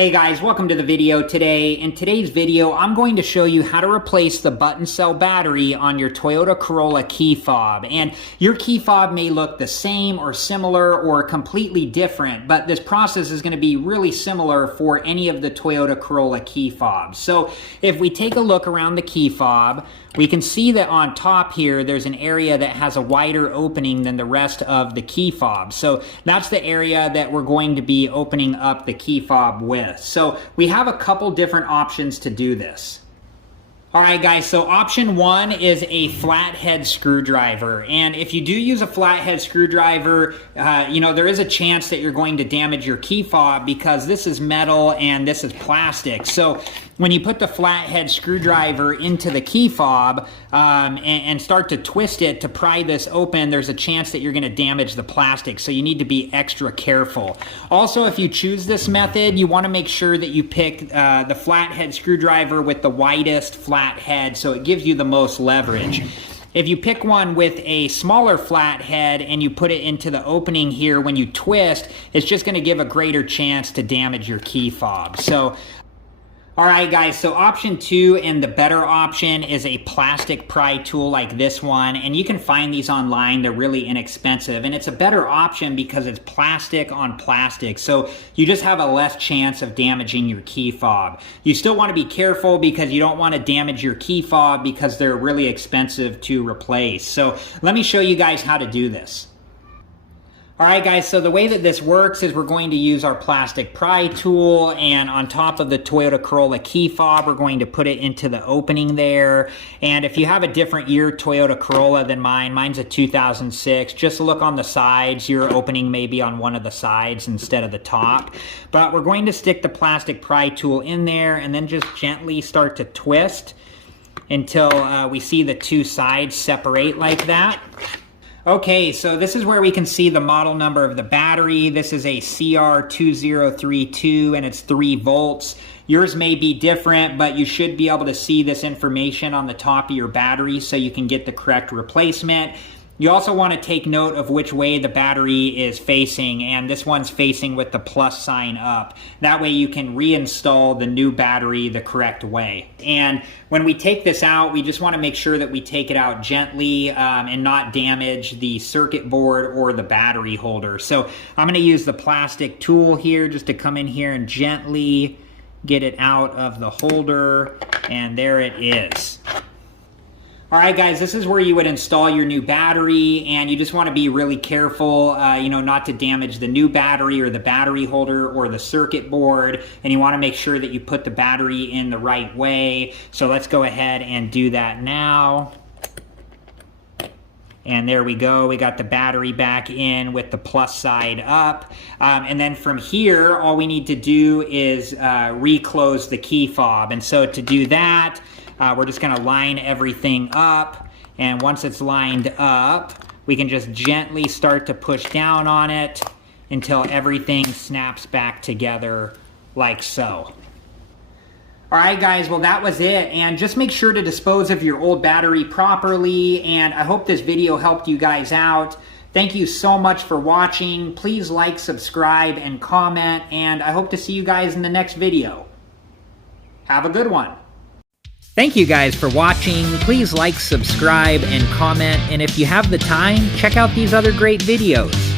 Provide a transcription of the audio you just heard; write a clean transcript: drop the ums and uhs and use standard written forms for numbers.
Hey guys, welcome to the video today. In today's video, I'm going to show you how to replace the button cell battery on your Toyota Corolla key fob. And your key fob may look the same or similar or completely different, but this process is going to be really similar for any of the Toyota Corolla key fobs. So if we take a look around the key fob, we can see that on top here, there's an area that has a wider opening than the rest of the key fob. So that's the area that we're going to be opening up the key fob with. So we have a couple different options to do this. All right, guys, so option one is a flathead screwdriver. And if you do use a flathead screwdriver, there is a chance that you're going to damage your key fob because this is metal and this is plastic. So when you put the flathead screwdriver into the key fob and start to twist it to pry this open, there's a chance that you're going to damage the plastic. So you need to be extra careful. Also, if you choose this method, you want to make sure that you pick the flathead screwdriver with the widest flat head, so it gives you the most leverage. If you pick one with a smaller flat head and you put it into the opening here, when you twist, it's just going to give a greater chance to damage your key fob. So all right, guys, so option two and the better option is a plastic pry tool like this one, and you can find these online. They're really inexpensive, and it's a better option because it's plastic on plastic, so you just have a less chance of damaging your key fob. You still want to be careful because you don't want to damage your key fob because they're really expensive to replace. So let me show you guys how to do this. All right, guys, so the way that this works is we're going to use our plastic pry tool, and on top of the Toyota Corolla key fob, we're going to put it into the opening there. And if you have a different year Toyota Corolla than mine, mine's a 2006, just look on the sides. Your opening may be on one of the sides instead of the top. But we're going to stick the plastic pry tool in there and then just gently start to twist until we see the two sides separate like that. Okay, so this is where we can see the model number of the battery. This is a CR2032 and it's 3 volts. Yours may be different, but you should be able to see this information on the top of your battery so you can get the correct replacement. You also want to take note of which way the battery is facing, and this one's facing with the plus sign up. That way you can reinstall the new battery the correct way. And when we take this out, we just want to make sure that we take it out gently and not damage the circuit board or the battery holder. So I'm going to use the plastic tool here just to come in here and gently get it out of the holder, and there it is. All right, guys, this is where you would install your new battery, and you just want to be really careful, not to damage the new battery or the battery holder or the circuit board, and you want to make sure that you put the battery in the right way. So let's go ahead and do that now. And there we go, we got the battery back in with the plus side up. And then from here, all we need to do is reclose the key fob. And so to do that, we're just gonna line everything up. And once it's lined up, we can just gently start to push down on it until everything snaps back together like so. All right, guys, well, that was it. And just make sure to dispose of your old battery properly. And I hope this video helped you guys out. Thank you so much for watching. Please like, subscribe, and comment. And I hope to see you guys in the next video. Have a good one. Thank you guys for watching. Please like, subscribe, and comment. And if you have the time, check out these other great videos.